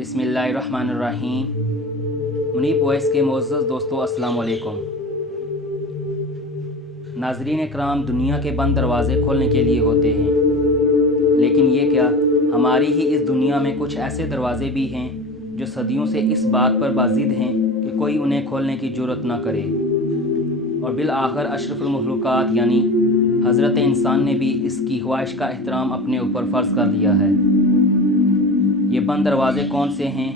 बिस्मिल्लाहिर्रहमानिर्रहीम। मुनीब वॉइस के मुअज़्ज़ज़ दोस्तों, अस्सलाम वालेकुम। नाज़रीन इकराम, दुनिया के बंद दरवाज़े खोलने के लिए होते हैं, लेकिन ये क्या, हमारी ही इस दुनिया में कुछ ऐसे दरवाज़े भी हैं जो सदियों से इस बात पर बाज़िद हैं कि कोई उन्हें खोलने की जुर्रत ना करे। और बिल आखिर अशरफुल मखलूक़ात यानी हज़रत इंसान ने भी इसकी ख्वाहिश का एहतराम अपने ऊपर फ़र्ज़ कर लिया है। ये बंद दरवाज़े कौन से हैं,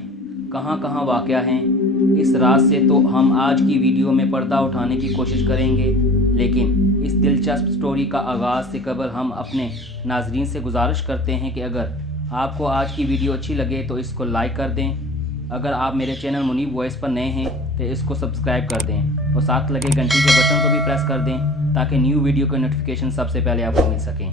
कहाँ कहाँ वाक़या हैं, इस राज से तो हम आज की वीडियो में पर्दा उठाने की कोशिश करेंगे। लेकिन इस दिलचस्प स्टोरी का आगाज़ से कबल हम अपने नाज़रीन से गुजारिश करते हैं कि अगर आपको आज की वीडियो अच्छी लगे तो इसको लाइक कर दें। अगर आप मेरे चैनल मुनीब वॉइस पर नए हैं तो इसको सब्सक्राइब कर दें और साथ लगे घंटी के बटन को भी प्रेस कर दें ताकि न्यू वीडियो के नोटिफिकेशन सबसे पहले आपको मिल सकें।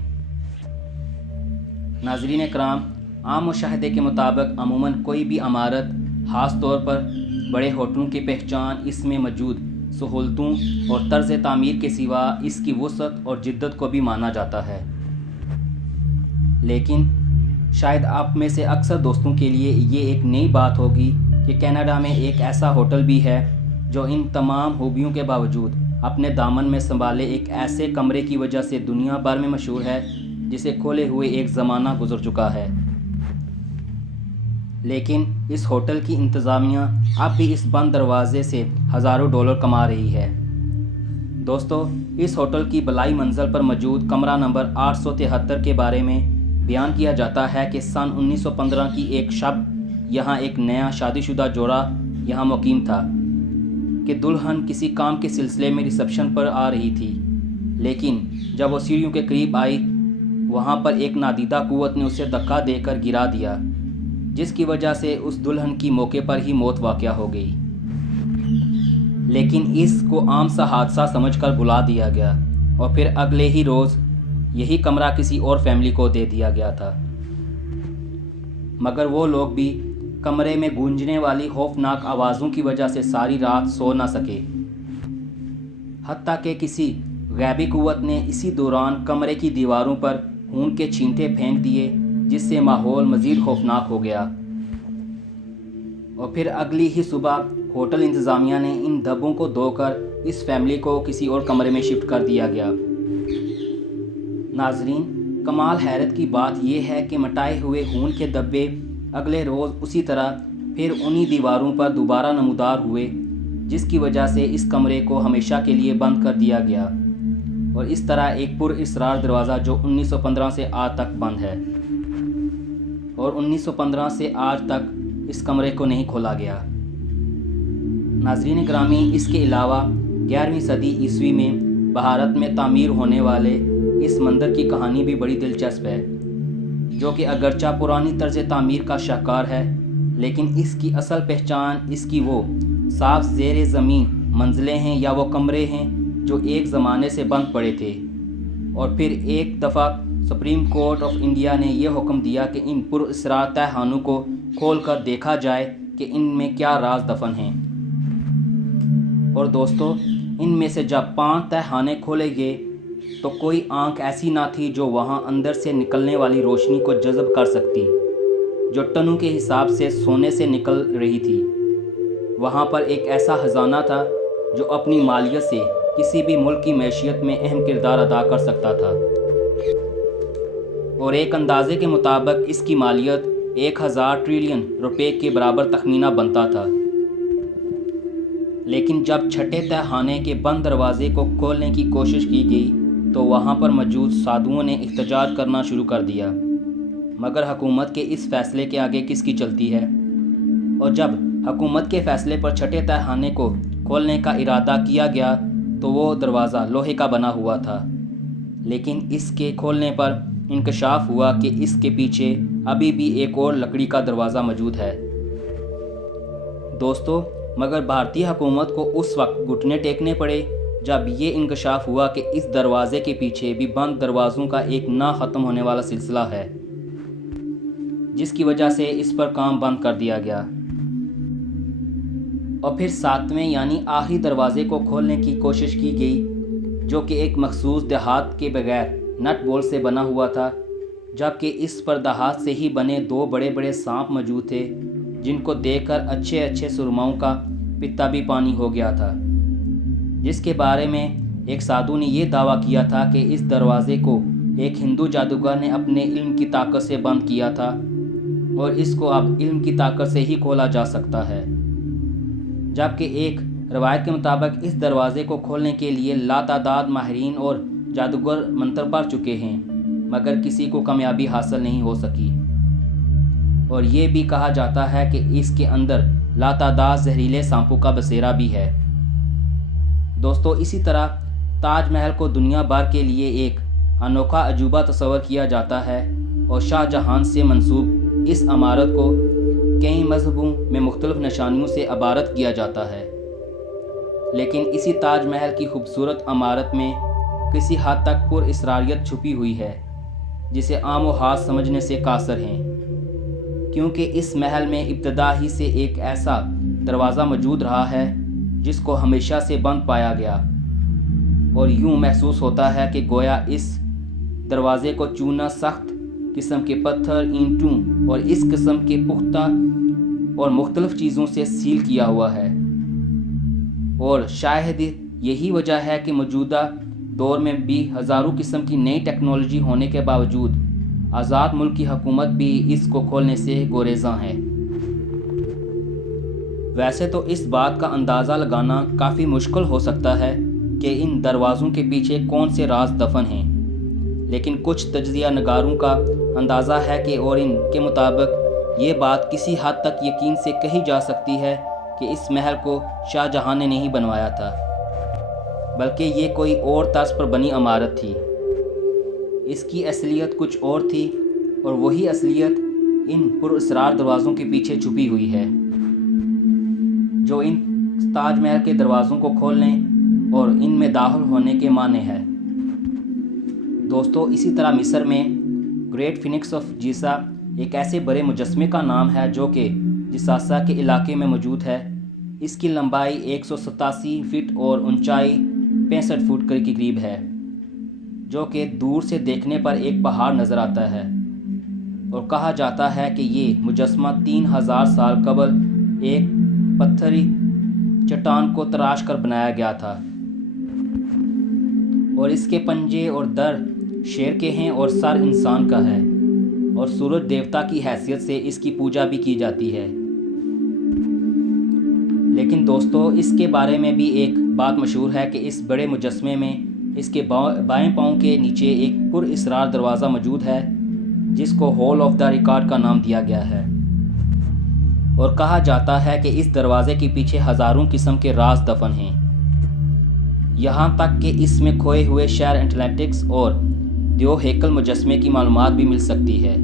नाज़रीन इकराम, आम मुशाहिदे के मुताबिक अमूमन कोई भी इमारत, ख़ास तौर पर बड़े होटलों की पहचान इसमें मौजूद सहूलतों और तर्ज़ तामीर के सिवा इसकी वुसअत और जिद्दत को भी माना जाता है। लेकिन शायद आप में से अक्सर दोस्तों के लिए ये एक नई बात होगी कि कनाडा में एक ऐसा होटल भी है जो इन तमाम खूबियों के बावजूद अपने दामन में संभाले एक ऐसे कमरे की वजह से दुनिया भर में मशहूर है, जिसे खोले हुए एक ज़माना गुजर चुका है। लेकिन इस होटल की इंतज़ामिया अब भी इस बंद दरवाज़े से हज़ारों डॉलर कमा रही है। दोस्तों, इस होटल की बलाई मंजिल पर मौजूद कमरा नंबर 873 के बारे में बयान किया जाता है कि सन 1915 की एक शब यहाँ एक नया शादीशुदा जोड़ा यहाँ मुकीम था कि दुल्हन किसी काम के सिलसिले में रिसेप्शन पर आ रही थी। लेकिन जब वो सीढ़ियों के करीब आई, वहाँ पर एक नादीदा कुव्वत ने उसे धक्का देकर गिरा दिया, जिसकी वजह से उस दुल्हन की मौके पर ही मौत वाक़या हो गई। लेकिन इसको आम सा हादसा समझकर भुला दिया गया और फिर अगले ही रोज़ यही कमरा किसी और फैमिली को दे दिया गया था। मगर वो लोग भी कमरे में गूंजने वाली खौफनाक आवाज़ों की वजह से सारी रात सो ना सके। हत्ता कि किसी गैबी कुव्वत ने इसी दौरान कमरे की दीवारों पर खून के छींटे फेंक दिए, जिससे माहौल मज़ीद खौफनाक हो गया। और फिर अगली ही सुबह होटल इंतज़ामिया ने इन धब्बों को धोकर इस फैमिली को किसी और कमरे में शिफ्ट कर दिया गया। नाजरीन, कमाल हैरत की बात यह है कि मिटाए हुए खून के धब्बे अगले रोज़ उसी तरह फिर उन्हीं दीवारों पर दोबारा नमूदार हुए, जिसकी वजह से इस कमरे को हमेशा के लिए बंद कर दिया गया। और इस तरह एक पुरअसरार दरवाज़ा जो 1915 से आज तक बंद है और 1915 से आज तक इस कमरे को नहीं खोला गया। नाज़रीन ग्रामी, इसके अलावा 11वीं सदी ईस्वी में भारत में तामीर होने वाले इस मंदिर की कहानी भी बड़ी दिलचस्प है, जो कि अगरचा पुरानी तर्ज तामीर का शाहकार है, लेकिन इसकी असल पहचान इसकी वो साफ ज़ेर ज़मीन मंजिलें हैं या वो कमरे हैं जो एक ज़माने से बंद पड़े थे। और फिर एक दफ़ा सुप्रीम कोर्ट ऑफ इंडिया ने यह हुक्म दिया कि इन पुरअसरार तहखानों को खोल कर देखा जाए कि इनमें क्या राज दफन हैं। और दोस्तों, इनमें से जब 5 तहखाने खोले गए तो कोई आंख ऐसी ना थी जो वहां अंदर से निकलने वाली रोशनी को जज़ब कर सकती, जो टनों के हिसाब से सोने से निकल रही थी। वहां पर एक ऐसा खजाना था जो अपनी मालियत से किसी भी मुल्क की मैशियत में अहम किरदार अदा कर सकता था। और एक अंदाजे के मुताबिक इसकी मालियत 1000 ट्रिलियन रुपए के बराबर तखमीना बनता था। लेकिन जब छठे तहखाने के बंद दरवाज़े को खोलने की कोशिश की गई तो वहाँ पर मौजूद साधुओं ने एहतजाज करना शुरू कर दिया। मगर हुकूमत के इस फैसले के आगे किसकी चलती है। और जब हुकूमत के फैसले पर छठे तहखाने को खोलने का इरादा किया गया तो वो दरवाज़ा लोहे का बना हुआ था। लेकिन इसके खोलने पर इंकशाफ हुआ कि इसके पीछे अभी भी एक और लकड़ी का दरवाज़ा मौजूद है। दोस्तों, मगर भारतीय हुकूमत को उस वक्त घुटने टेकने पड़े जब ये इंकशाफ हुआ कि इस दरवाज़े के पीछे भी बंद दरवाज़ों का एक ना ख़त्म होने वाला सिलसिला है, जिसकी वजह से इस पर काम बंद कर दिया गया। और फिर 7वें यानी आखिरी दरवाज़े को खोलने की कोशिश की गई, जो कि एक मखसूस देहात के बगैर नट बोल्ट से बना हुआ था, जबकि इस पर दहात से ही बने 2 बड़े बड़े सांप मौजूद थे جن کو دیکھ کر اچھے اچھے سرماؤں کا پتا بھی پانی ہو گیا تھا، جس کے بارے میں ایک سادھو نے یہ دعویٰ کیا تھا کہ اس دروازے کو ایک ہندو جادوگر نے اپنے علم کی طاقت سے بند کیا تھا اور اس کو اب علم کی طاقت سے ہی کھولا جا سکتا ہے، جبکہ ایک روایت کے مطابق اس دروازے کو کھولنے کے لیے لاتعداد ماہرین اور جادوگر منتر پڑھ چکے ہیں، مگر کسی کو کامیابی حاصل نہیں ہو سکی، اور یہ بھی کہا جاتا ہے کہ اس کے اندر لاتعداد زہریلے سانپوں کا بسیرا بھی ہے۔ دوستو، اسی طرح تاج محل کو دنیا بھر کے لیے ایک انوکھا عجوبہ تصور کیا جاتا ہے، اور شاہ جہان سے منسوب اس عمارت کو کئی مذہبوں میں مختلف نشانیوں سے عبارت کیا جاتا ہے، لیکن اسی تاج محل کی خوبصورت عمارت میں کسی حد تک پر اسراریت چھپی ہوئی ہے، جسے عام و خاص سمجھنے سے قاصر ہیں، کیونکہ اس محل میں ابتدا ہی سے ایک ایسا دروازہ موجود رہا ہے جس کو ہمیشہ سے بند پایا گیا، اور یوں محسوس ہوتا ہے کہ گویا اس دروازے کو چونا سخت قسم کے پتھر، اینٹوں اور اس قسم کے پختہ اور مختلف چیزوں سے سیل کیا ہوا ہے، اور شاید یہی وجہ ہے کہ موجودہ دور میں بھی ہزاروں قسم کی نئی ٹیکنالوجی ہونے کے باوجود آزاد ملک کی حکومت بھی اس کو کھولنے سے گریزاں ہے۔ ویسے تو اس بات کا اندازہ لگانا کافی مشکل ہو سکتا ہے کہ ان دروازوں کے پیچھے کون سے راز دفن ہیں، لیکن کچھ تجزیہ نگاروں کا اندازہ ہے کہ اور ان کے مطابق یہ بات کسی حد تک یقین سے کہی جا سکتی ہے کہ اس محل کو شاہ جہاں نے نہیں بنوایا تھا، بلکہ یہ کوئی اور طرز پر بنی عمارت تھی۔ اس کی اصلیت کچھ اور تھی، اور وہی اصلیت ان پر اسرار دروازوں کے پیچھے چھپی ہوئی ہے، جو ان تاج محل کے دروازوں کو کھولنے اور ان میں داخل ہونے کے معنی ہے۔ دوستو، اسی طرح مصر میں گریٹ فینکس آف جیزا ایک ایسے بڑے مجسمے کا نام ہے جو کہ جساسا کے علاقے میں موجود ہے۔ اس کی لمبائی 187 فٹ اور اونچائی 65 فٹ کے قریب ہے، جو کہ دور سے دیکھنے پر ایک پہاڑ نظر آتا ہے، اور کہا جاتا ہے کہ یہ مجسمہ 3000 سال قبل ایک پتھری چٹان کو تراش کر بنایا گیا تھا، اور اس کے پنجے اور در شیر کے ہیں اور سر انسان کا ہے، اور سورج دیوتا کی حیثیت سے اس کی پوجا بھی کی جاتی ہے۔ لیکن دوستو، اس کے بارے میں بھی ایک بات مشہور ہے کہ اس بڑے مجسمے میں اس کے بائیں پاؤں کے نیچے ایک پر اسرار دروازہ موجود ہے، جس کو ہول آف دا ریکارڈ کا نام دیا گیا ہے، اور کہا جاتا ہے کہ اس دروازے کے پیچھے ہزاروں قسم کے راز دفن ہیں، یہاں تک کہ اس میں کھوئے ہوئے شہر اٹلانٹکس اور دیو ہیکل مجسمے کی معلومات بھی مل سکتی ہے۔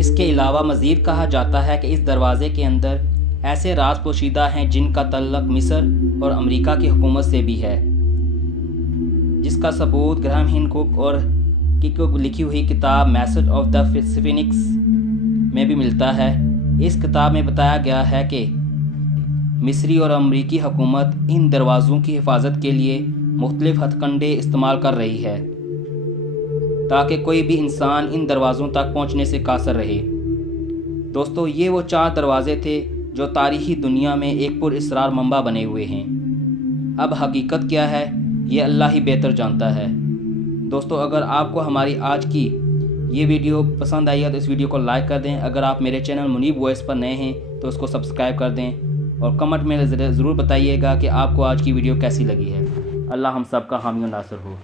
اس کے علاوہ مزید کہا جاتا ہے کہ اس دروازے کے اندر ایسے راز پوشیدہ ہیں جن کا تعلق مصر اور امریکہ کی حکومت سے بھی ہے، جس کا ثبوت گراہم ہینکوک اور کی لکھی ہوئی کتاب میسج آف دا فینکس میں بھی ملتا ہے۔ اس کتاب میں بتایا گیا ہے کہ مصری اور امریکی حکومت ان دروازوں کی حفاظت کے لیے مختلف ہتھ کنڈے استعمال کر رہی ہے، تاکہ کوئی بھی انسان ان دروازوں تک پہنچنے سے قاصر رہے۔ دوستو، یہ وہ 4 دروازے تھے جو تاریخی دنیا میں ایک پر اسرار منبع بنے ہوئے ہیں۔ اب حقیقت کیا ہے، یہ اللہ ہی بہتر جانتا ہے۔ دوستو، اگر آپ کو ہماری آج کی یہ ویڈیو پسند آئی ہے تو اس ویڈیو کو لائک کر دیں۔ اگر آپ میرے چینل منیب وائس پر نئے ہیں تو اس کو سبسکرائب کر دیں، اور کمنٹ میں ضرور بتائیے گا کہ آپ کو آج کی ویڈیو کیسی لگی ہے۔ اللہ ہم سب کا حامی و ناصر ہو۔